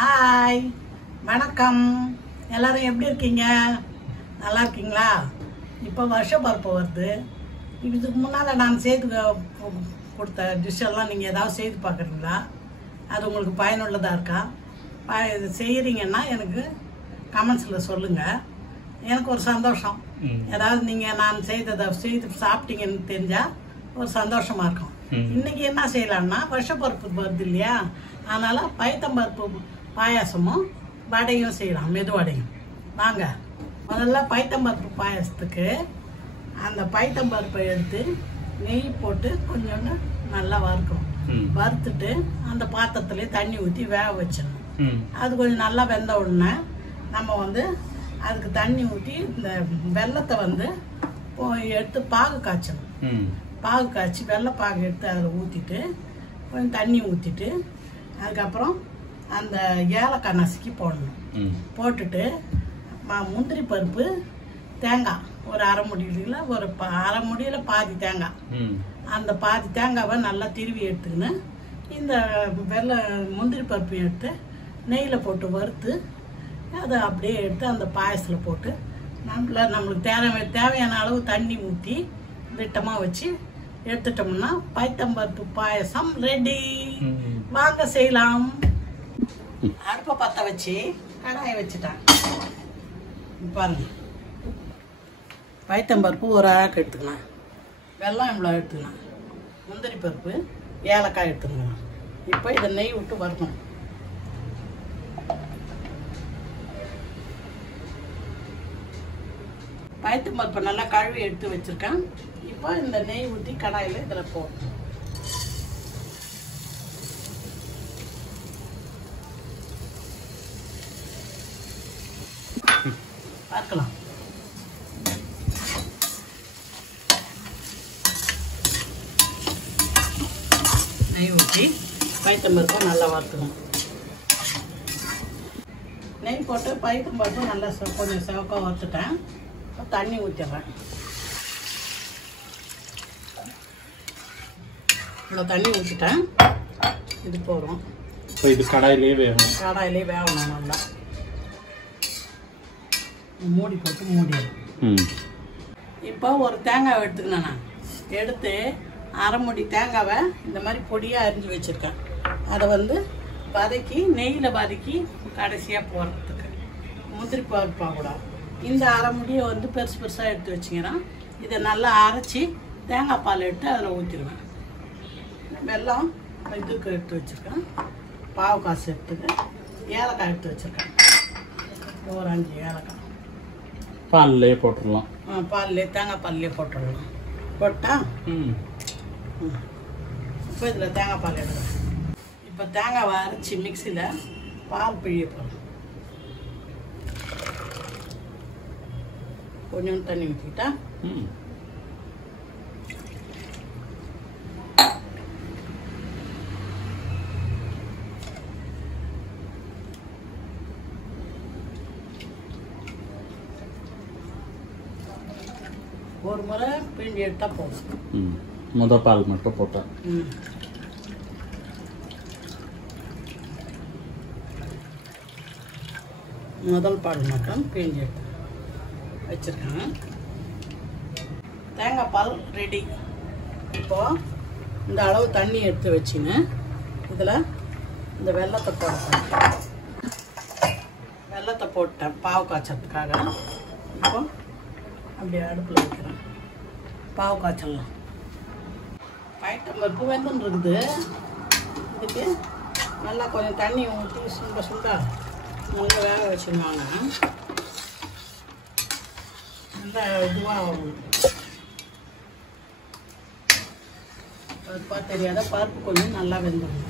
Hi, வணக்கம். எல்லோரும் எப்படி இருக்கீங்க? நல்லா இருக்கீங்களா? இப்போ வருஷப்பருப்பு வருது. இதுக்கு முன்னால் நான் செய்து கொடுத்த டிஷ்ஷெல்லாம் நீங்கள் ஏதாவது செய்து பார்க்குறீங்களா? அது உங்களுக்கு பயனுள்ளதாக இருக்கா? இது செய்கிறீங்கன்னா எனக்கு கமெண்ட்ஸில் சொல்லுங்கள். எனக்கு ஒரு சந்தோஷம். ஏதாவது நீங்கள் நான் செய்ததை செய்து சாப்பிட்டீங்கன்னு தெரிஞ்சால் ஒரு சந்தோஷமாக இருக்கும். இன்றைக்கி என்ன செய்யலாம்னா, வருஷப்பருப்பு வருது இல்லையா, அதனால் பைத்தம்பருப்பு பாயாசமும் வடையும் செய்யலாம், மெதுவடையும். வாங்க, முதல்ல பைத்தம்பருப்பு பாயாசத்துக்கு அந்த பைத்தம்பருப்பை எடுத்து நெய் போட்டு கொஞ்சோண்டு நல்லா வறுக்கணும். வறுத்துட்டு அந்த பாத்திரத்துலேயே தண்ணி ஊற்றி வேக வச்சிடணும். அது கொஞ்சம் நல்லா வெந்த உடனே நம்ம அதுக்கு தண்ணி ஊற்றி இந்த வெல்லத்தை எடுத்து பாகு காய்ச்சணும். பாகு காய்ச்சி வெள்ளைப்பாகு எடுத்து அதில் ஊற்றிட்டு கொஞ்சம் தண்ணி ஊற்றிட்டு அதுக்கப்புறம் அந்த ஏலக்காய் நசுக்கி போடணும். போட்டுட்டு முந்திரி பருப்பு, தேங்காய் ஒரு அரை முடியல, ஒரு அரை முடியல பாதி தேங்காய், அந்த பாதி தேங்காவை நல்லா திருவி எடுத்துக்கின்னு இந்த முந்திரி பருப்பை எடுத்து நெய்யில் போட்டு வறுத்து அதை அப்படியே எடுத்து அந்த பாயசத்தில் போட்டு நம்மளுக்கு தேவையான அளவு தண்ணி ஊற்றி திட்டமாக வச்சு எடுத்துட்டோம்னா பைத்தம்பருப்பு பாயசம் ரெடி. வாங்க செய்யலாம். அடுப்பை பற்ற வச்சு கடாயை வச்சுட்டேன். பாருங்க, பைத்தம்பருப்பு ஒரு ஆக்கு எடுத்துக்கலாம், வெல்லம் இவ்வளோ எடுத்துக்கலாம், முந்திரி பருப்பு, ஏலக்காய் எடுத்துக்கலாம். இப்போ இதை நெய் விட்டு வரணும். பைத்தம்பருப்பை நல்லா கழுவி எடுத்து வச்சுருக்கேன். இப்போ இந்த நெய் ஊற்றி கடாயில் இதில் போடணும். பார்க்கலாம். நெய் ஊற்றி பைத்தம்பருப்பை நல்லா வறுத்துக்கணும். நெய் போட்டு பைத்தம்பருப்பு நல்லா கொஞ்சம் செவக்காக வறுத்துட்டேன். தண்ணி ஊற்றிடுறேன். இவ்வளோ தண்ணி ஊற்றிட்டேன். இது போதும். இது கடாயிலே வேகணும். கடாயிலே வேகணும். நல்லா மூடி போட்டு மூடிடும். இப்போ ஒரு தேங்காய் எடுத்துக்கணும். நான் எடுத்து அரை முடி தேங்காவை இந்த மாதிரி பொடியாக அரிஞ்சு வச்சுருக்கேன். அதை வதக்கி நெய்யில் வதக்கி கடைசியாக போடுறதுக்கு முந்திரி பருப்பாக கூட இந்த அரை முடியை பெருசு பெருசாக எடுத்து வச்சிங்கன்னா இதை நல்லா அரைச்சி தேங்காய் பால் எடுத்து அதில் ஊற்றிடுவேன். வெல்லம் இதுக்கு எடுத்து வச்சுருக்கேன். பாவு காசு எடுத்துக்கு ஏலக்காய் எடுத்து வச்சுருக்கேன். ஒரு 5 ஏலக்காய் பால்லே போட்டுடலாம். பால்லே தேங்காய் பால்லே போட்டுடலாம். போட்டா இப்போ இதில் தேங்காய் பால் எடுக்கிறேன். இப்போ தேங்காவை அரைச்சி மிக்சியில் பால் பிழிய போகிறோம். கொஞ்சம் தண்ணி ஊற்றிக்கிட்டா ஒரு முறை பிழிஞ்சு எடுத்தால் போதும். முதல் பால் மட்டும் போட்டேன். முதல் பால் மட்டும் பிழிஞ்சு எடுத்து வச்சுருக்கேன். தேங்காய் பால் ரெடி. இப்போது இந்த அளவு தண்ணி எடுத்து வச்சுன்னு இதில் இந்த வெல்லத்தை போட்டேன். வெல்லத்தை போட்டேன் பாவு காய்ச்சறதுக்காக. இப்போ அப்படியே அடுப்பில் வைக்கிறேன். பாவு காய்ச்சலாம். பைத்தம்பருப்பு வெந்துன்னு இருக்குது. இதுக்கு நல்லா கொஞ்சம் தண்ணி ஊற்றி சுண்ட சுண்டா நல்லா வேக வச்சுருவாங்க. நல்லா இதுவாக பருப்பா தெரியாத பருப்பு கொஞ்சம் நல்லா வெந்துடும்.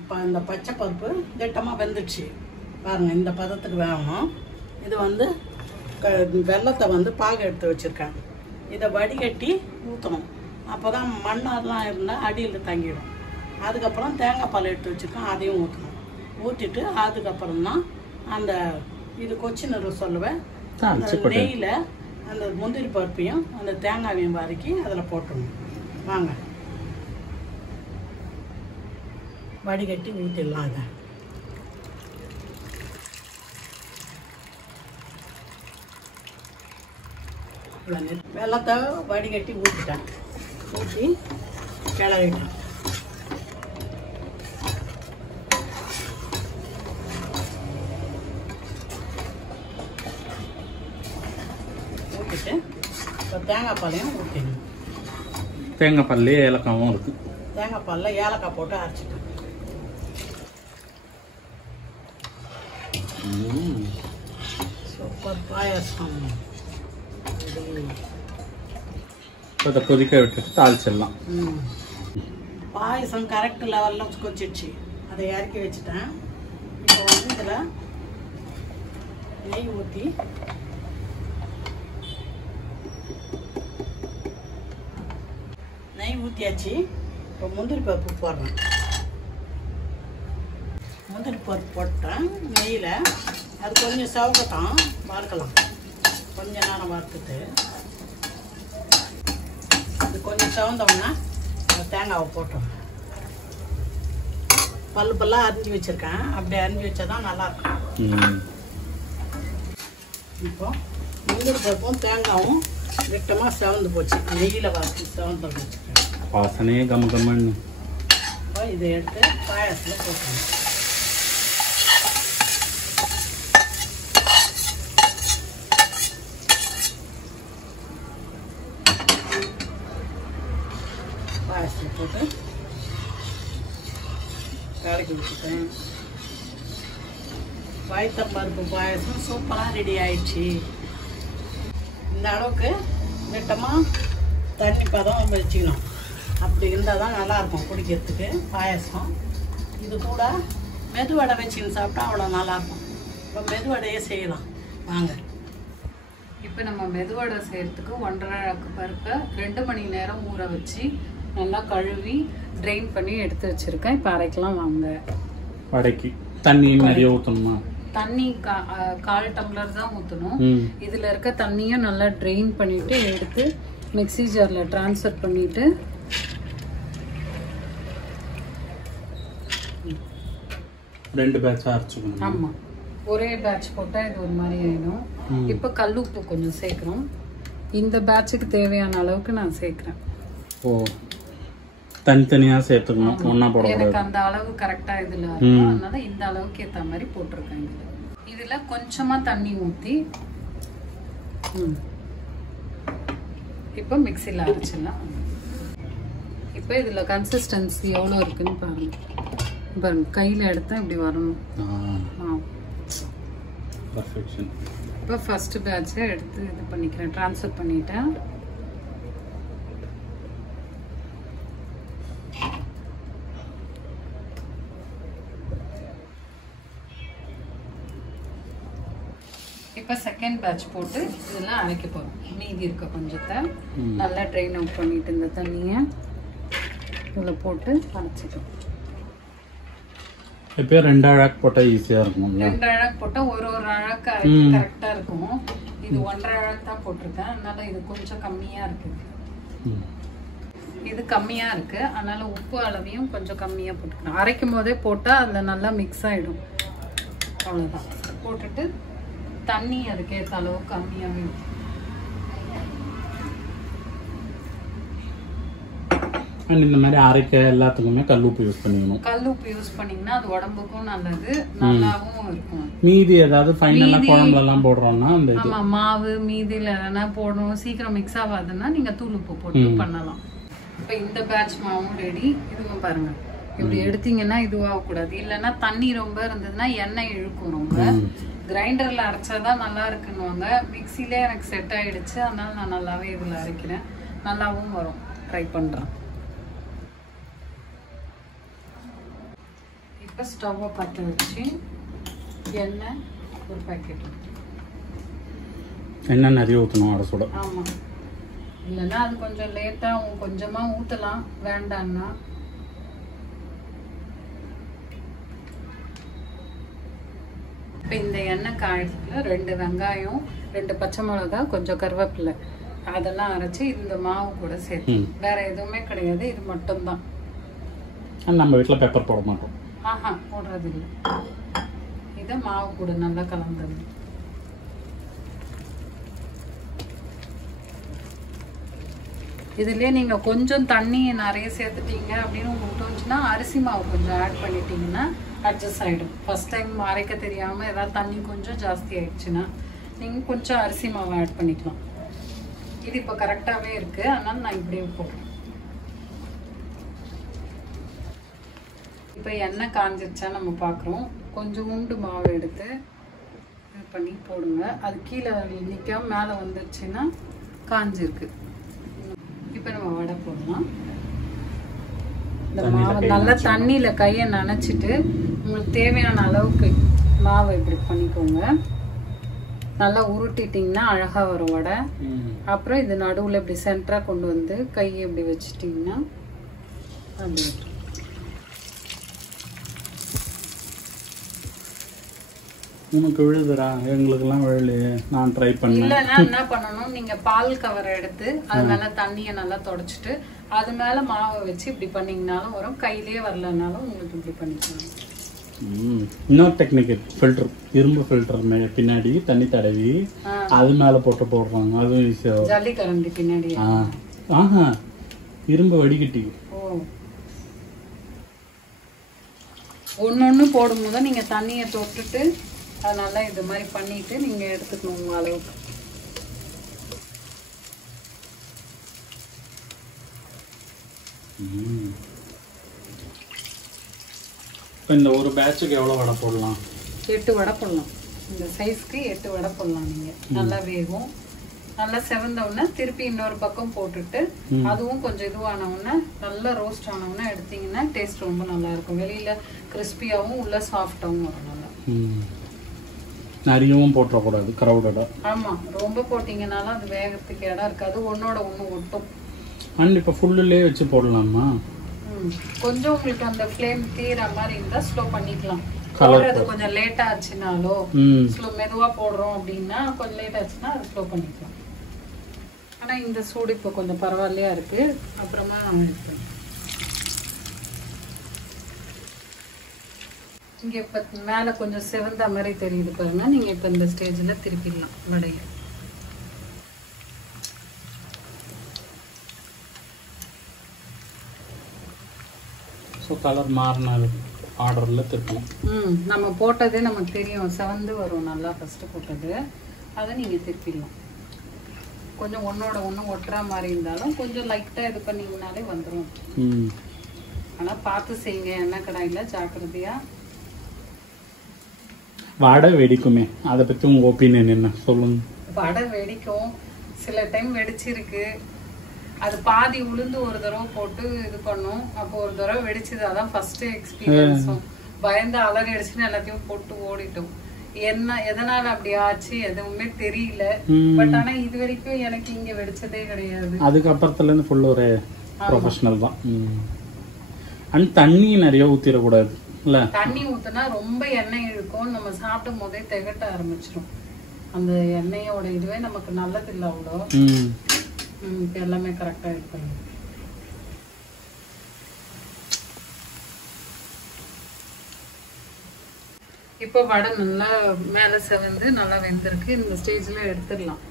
இப்போ இந்த பச்சை பருப்பு திட்டமாக வெந்துடுச்சு பாருங்கள். இந்த பதத்துக்கு வேகணும். இது வெல்லத்தை பாகு எடுத்து வச்சுருக்கேன். இதை வடிகட்டி ஊற்றணும். அப்போ தான் மண்ணெல்லாம் இருந்தால் அடியில் தங்கிடும். அதுக்கப்புறம் தேங்காய் பால் எடுத்து வச்சுருக்கேன், அதையும் ஊற்றணும். ஊற்றிட்டு அதுக்கப்புறம் தான் அந்த இது கொச்சி நிறு சொல்லுவேன் தாளிச்சு அந்த போட்டு நெய்யில் அந்த முந்திரி பருப்பையும் அந்த தேங்காயையும் வதக்கி அதில் போட்டுடணும். வாங்க வடிகட்டி ஊற்றிடலாம். அதை வெள்ளத்தை வடிகட்டி ஊற்றிட்டேன். ஊற்றி கிளறிட்டேன். ஊற்றிட்டு இப்போ தேங்காய் பாலையும் ஊற்றிடணும். தேங்காய் பால்லே ஏலக்காவும் இருக்கு. தேங்காய் பாலில் ஏலக்காய் போட்டு அரைச்சிட்டேன். சூப்பர் பாயாசம். அதை கொதிக்க விட்டுட்டு தாளிச்சிடலாம். பாயசம் கரெக்ட் லெவலில் கொச்சிடுச்சு. அதை இறக்கி வச்சுட்டேன். இப்போ வந்து இதில் நெய் ஊற்றி நெய் ஊற்றியாச்சு. இப்போ முந்திரி பருப்பு போடுறேன். முந்திரி பருப்பு போட்டேன் நெய்யில். அது கொஞ்சம் சவுக்கட்டும், வறுக்கலாம். கொஞ்ச நேரம் வறுத்துட்டு அது கொஞ்சம் சவந்தோம்னா தேங்காவை போட்டோம். பல்லாக அரிஞ்சு வச்சுருக்கேன். அப்படி அரிஞ்சு வச்சா தான் நல்லாயிருக்கும். இப்போ முந்திரி பருப்பும் தேங்காயும் விட்டமாக செவந்து போச்சு. நெய்யில் வறுத்து செவந்து வச்சுருக்கேன். வாசனையே கம்மன்னு. இப்போ இதை எடுத்து பாயாசத்தில் போட்டுருங்க. பாயாசத்தில் போட்டு கலக்கி வச்சுட்டேன். பயத்தம்பருப்பு பாயாசம் சூப்பராக ரெடி ஆயிடுச்சு. இந்த அளவுக்கு நெட்டமாக தண்ணி பதம் வச்சுக்கணும். அப்படி இருந்தால் தான் நல்லாயிருக்கும் குடிக்கிறதுக்கு பாயாசம். இது கூட மெதுவடை வச்சுன்னு சாப்பிட்டா அவ்வளோ நல்லாயிருக்கும். இப்போ மெதுவடையே செய்யலாம் வாங்க. இப்போ நம்ம மெதுவடை செய்கிறதுக்கு 1.5 பருப்பை 2 மணி நேரம் ஊற வச்சு நல்லா கழுவி ட்ரெயின் பண்ணி எடுத்து வச்சுருக்கேன். இப்போ அரைக்கலாம் வாங்க. வடைக்கு தண்ணி நிறைய ஊற்றணுமா? தண்ணி 1/4 டம்ளர் தான் ஊற்றணும். இதில் இருக்க தண்ணியும் நல்லா ட்ரெயின் பண்ணிவிட்டு எடுத்து மிக்ஸி ஜாரில் ட்ரான்ஸ்ஃபர் பண்ணிவிட்டு 2 பேட்சாக அரைச்சிக்கணும். ஆமாம், ஒரே பேட்ச் போட்டால் இது ஒரு மாதிரி ஆயிடும். இப்போ கல்லுப்பு கொஞ்சம் சேர்க்குறோம். இந்த பேட்சுக்கு தேவையான அளவுக்கு நான் சேர்க்குறேன். ஓ, தனித்தனியாக சேர்த்துக்கணும், ஒன்றா போடக்கூடாது. எனக்கு அந்த அளவு கரெக்டாக இதில் இருக்கும். அதனால இந்த அளவுக்கு ஏற்ற மாதிரி போட்டிருக்கேன். இதில் கொஞ்சமாக தண்ணி ஊற்றி இப்போ மிக்சியில் அரைச்சிடலாம். இப்போ இதில் கன்சிஸ்டன்சி எவ்வளோ இருக்குன்னு பாருங்க. பாருங்க, கையில் எடுத்தால் இப்படி வரணும். பர்ஃபெக்ஷன். இப்போ ஃபஸ்ட்டு பேட்சை எடுத்து இது பண்ணிக்கிறேன், ட்ரான்ஸ்ஃபர் பண்ணிட்டேன். இப்போ செகண்ட் பேட்ச் போட்டு இதெல்லாம் அரைக்க போகிறோம். மீதி இருக்க கொஞ்சத்தை நல்லா ட்ரெயின் அவுட் பண்ணிட்டு இந்த தண்ணியை இதில் போட்டு அரைச்சிக்கலாம். இப்போ 2 அழகு போட்டால் ஈஸியாக இருக்கும். 2 அழகு போட்டால் ஒரு அழகு அரைக்க கரெக்டாக இருக்கும். இது 1.5 அழகு தான் போட்டிருக்கேன். அதனால இது கொஞ்சம் கம்மியாக இருக்குது. இது கம்மியாக இருக்குது. அதனால உப்பு அளவையும் கொஞ்சம் கம்மியாக போட்டுக்கணும். அரைக்கும் போதே போட்டால் அதில் நல்லா மிக்ஸ் ஆகிடும். அவ்வளோதான். போட்டுட்டு தண்ணி அதுக்கேற்ற அளவு கம்மியாகவே. அண்ட் இந்த மாதிரி அரைக்க எல்லாத்துக்குமே கல் உப்பு யூஸ் பண்ணிக்கணும். கல் உப்பு யூஸ் பண்ணீங்கன்னா அது உடம்புக்கும் நல்லது, நல்லாவும் இருக்கும். மீதி ஏதாவது ஃபைனலா குழம்புல எல்லாம் போடுறோம்னா அந்த ஆமா, மாவு மீதில எதனா போடணும், சீக்கிரம் மிக்ஸ் ஆகாதுன்னா நீங்க தூள் உப்பு போட்டு பண்ணலாம். இப்போ இந்த பேட்ச் மாவும் ரெடி. இதுவும் பாருங்க, இப்படி எடுத்தீங்கன்னா இதுவாகக்கூடாது. இல்லைன்னா தண்ணி ரொம்ப இருந்ததுன்னா எண்ணெய் இழுக்கும். ரொம்ப கிரைண்டர்ல அரைச்சாதான் நல்லா இருக்குன்னுவாங்க. மிக்சிலே எனக்கு செட் ஆயிடுச்சு. அதனால நான் நல்லாவே இதுல அரைக்கிறேன். நல்லாவும் வரும். ட்ரை பண்றேன். இப்போ ஸ்டவ்வை பற்ற வச்சு எண்ணெய் ஒரு பேக்கெட். எண்ணெய் நிறைய ஊற்றணும் அரை சுட. ஆமாம், இல்லைன்னா அது கொஞ்சம் லேட்டாக கொஞ்சமாக ஊற்றலாம், வேண்டான்னா. இப்போ இந்த எண்ணெய் காயத்துக்குள்ள 2 வெங்காயம் 2 பச்சை மிளகாய், கொஞ்சம் கருவேப்பிலை, அதெல்லாம் அரைச்சி இந்த மாவு கூட சேர்த்து. வேற எதுவுமே கிடையாது, இது மட்டும்தான். நம்ம வீட்டில் பெப்பர் போட மாட்டோம். ஆஹா, போடுறது இல்லை. இதை மாவு கூட நல்லா கலந்துடணும். இதுலேயே நீங்கள் கொஞ்சம் தண்ணி நிறைய சேர்த்துட்டீங்க அப்படின்னு உங்களுக்கு தோணுச்சுன்னா அரிசி மாவு கொஞ்சம் ஆட் பண்ணிட்டீங்கன்னா அட்ஜஸ்ட் ஆகிடும். ஃபர்ஸ்ட் டைம் அரைக்க தெரியாமல் ஏதாவது தண்ணி கொஞ்சம் ஜாஸ்தி ஆயிடுச்சுன்னா நீங்கள் கொஞ்சம் அரிசி மாவு ஆட் பண்ணிக்கலாம். இது இப்போ கரெக்டாகவே இருக்குது, அதனால் நான் இப்படியே போடுறேன். இப்போ எண்ணெய் காஞ்சிருச்சா நம்ம பார்க்குறோம். கொஞ்சம் உண்டு மாவு எடுத்து இது பண்ணி போடுங்க. அது கீழே நிற்காம மேலே வந்துருச்சுன்னா காஞ்சிருக்கு. இப்போ நம்ம வடை போடலாம். இந்த மாவு நல்லா தண்ணியில் கையை நனைச்சிட்டு உங்களுக்கு தேவையான அளவுக்கு மாவை இப்படி பண்ணிக்கோங்க. நல்லா உருட்டிட்டிங்கன்னா அழகாக வரும் வடை. அப்புறம் இது நடுவில் இப்படி சென்டராக கொண்டு வந்து கையை இப்படி வச்சுட்டிங்கன்னா அப்படி உனக்கு விழுதுடா, எங்களுக்கெல்லாம் விழலையே. நான் ட்ரை பண்ணேன். இல்லைன்னா என்ன பண்ணணும், நீங்க பால் கவரை எடுத்து அது மேல தண்ணியை நல்லா தொடச்சிட்டு அது மேல மாவை வச்சு இப்படி பண்ணீங்கனாலும் வரும். கையிலேயே வரலனாலும் உங்களுக்கு இப்படி பண்ணிக்கலாம். இன்னொரு டெக்னிக், ஃபில்டர், இரும்பு ஃபில்டர் பின்னாடி தண்ணி தடவி அது மேல போட்டு போடுறாங்க. அதுவும் ஈஸியா. ஜல்லி கரண்டி பின்னாடி. ஆஹா, இரும்பு வடிகட்டி. ஒன்னொன்னு போடும்போது நீங்க தண்ணியை தொட்டுட்டு அதனால இது மாதிரி பண்ணிட்டு நீங்க எடுத்துக்கணும் உங்க அளவுக்கு. இந்த ஒரு பேட்சுக்கு எவ்வளவு வடை போடலாம்? 8 வடை போடலாம். இந்த சைஸ்க்கு 8 வடை போடலாம். நீங்க நல்லா வேகும். நல்லா செவந்த உடனே திருப்பி இன்னொரு பக்கம் போட்டுட்டு அதுவும் கொஞ்சம் இதுவான உடனே நல்லா ரோஸ்ட் ஆன உடனே எடுத்தீங்கன்னா டேஸ்ட் ரொம்ப நல்லா இருக்கும். வெளியில கிறிஸ்பியாவும் உள்ள சாஃப்டாவும் வரும். நல்லா நிறையவும் போட்டக்கூடாது, கிரௌடடா. ஆமா, ரொம்ப போட்டீங்கனாலும் அது வேகத்துக்கு இடம் இருக்காது, ஒன்னோட ஒண்ணு ஒட்டும். அண்ட் இப்போ ஃபுல்லுலேயே வச்சு போடலாமா? கொஞ்சம் உங்களுக்கு அந்த ஃப்ளேம் தீர மாதிரி இருந்தா ஸ்லோ பண்ணிக்கலாம். போடுறது கொஞ்சம் லேட் ஆச்சுனாலோ ஸ்லோ மெதுவா போடுறோம் அப்படின்னா கொஞ்சம் லேட் ஆச்சுன்னா அது ஸ்லோ பண்ணிக்கலாம். ஆனா இந்த சூடு இப்போ கொஞ்சம் பரவாயில்லையா இருக்கு. அப்புறமா நான் எடுப்பேன். இங்க இப்ப மேல கொஞ்சம் செவந்த மாதிரி தெரியுது பாருங்க. நீங்க இப்ப இந்த ஸ்டேஜ்ல திருப்பிடலாம் வடைய. ஸோ கலர் மாறின ஆர்டரில் திருப்பலாம். நம்ம போட்டதே நமக்கு தெரியும், செவந்து வரும் நல்லா. ஃபர்ஸ்ட் போட்டது அதை நீங்க திருப்பிடலாம். கொஞ்சம் ஒன்னோட ஒன்று ஒட்டுற மாதிரி இருந்தாலும் கொஞ்சம் லைட்டாக இது பண்ணிங்கனாலே வந்துடும். ஆனால் பார்த்து செய்யுங்க, எண்ணெய் கடாயில் ஜாக்கிரதையா. வடை வெடிக்குமே, அதை பற்றி உங்கள் ஒப்பீனியன் என்ன சொல்லுங்க? வடை வெடிக்கும், சில டைம் வெடிச்சிருக்கு. அது பாதி உளுந்து ஒரு தடவை போட்டு இது பண்ணும், அப்போ ஒரு தடவை வெடிச்சது. அதான் ஃபர்ஸ்ட் எக்ஸ்பீரியன்ஸும். பயந்து அலறி அடிச்சுன்னு எல்லாத்தையும் போட்டு ஓடிட்டோம். என்ன எதனால அப்படி ஆச்சு எதுவுமே தெரியல. பட் ஆனா இது வரைக்கும் எனக்கு இங்க வெடிச்சதே கிடையாது. அதுக்கப்புறத்துல இருந்து ஃபுல் ஒரு ப்ரொஃபஷனல் தான். அண்ட் தண்ணி நிறைய ஊத்திடக்கூடாது இல்ல? தண்ணி ஊத்துனா ரொம்ப எண்ணெய் இழுக்கும், நம்ம சாப்பிடும் போதே திகட்ட ஆரம்பிச்சிடும். அந்த எண்ணெயோட இதுவே நமக்கு நல்லது இல்லை அவ்வளோ. இப்போ எல்லாமே கரெக்டா இருக்கும். இப்போ வடை நல்லா மேல செவந்து நல்லா வெந்திருக்கு. இந்த ஸ்டேஜ்ல எடுத்துடலாம்.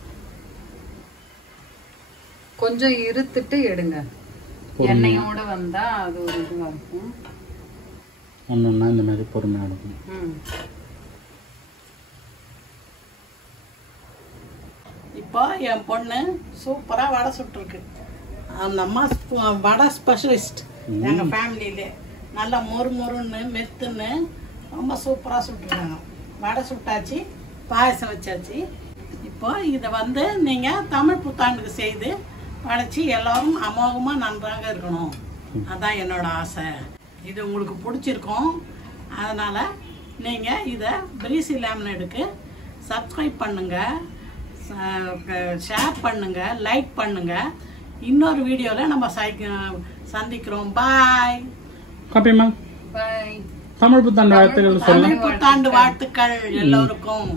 கொஞ்சம் இருத்துட்டு எடுங்க, எண்ணெயோட வந்தா அது ஒரு இதுவா இருக்கும். ஒன்னொன்னா இந்த மாதிரி பொறுமையா எடுக்கணும். இப்போ என் பொண்ணு சூப்பரா வடை சுட்டுருக்கு. அந்த அம்மா வடை ஸ்பெஷலிஸ்ட் எங்க ஃபேமிலியிலே. நல்லா மொறு மொறுன்னு மெத்துன்னு ரொம்ப சூப்பராக சுட்டுருக்காங்க. வடை சுட்டாச்சு, பாயசம் வச்சாச்சு. இப்போ இதை வந்து நீங்கள் தமிழ் புத்தாண்டுக்கு செய்து படைச்சி எல்லாரும் அமோகமாக நன்றாக இருக்கணும். அதான் என்னோட ஆசை. இது உங்களுக்கு பிடிச்சிருக்கும். அதனால் நீங்கள் இதை பிரீசி லேமினேடுக்கு சப்ஸ்கிரைப் பண்ணுங்கள், ஷேர் பண்ணுங்கள், லைக் பண்ணுங்கள். இன்னொரு வீடியோவில் நம்ம சந்திக்கிறோம். பாய். காப்பியம்மா, பாய். தமிழ் புத்தாண்டு வாழ்த்துக்கள் சொல்லுங்க. தமிழ் புத்தாண்டு வாழ்த்துக்கள் எல்லோருக்கும்.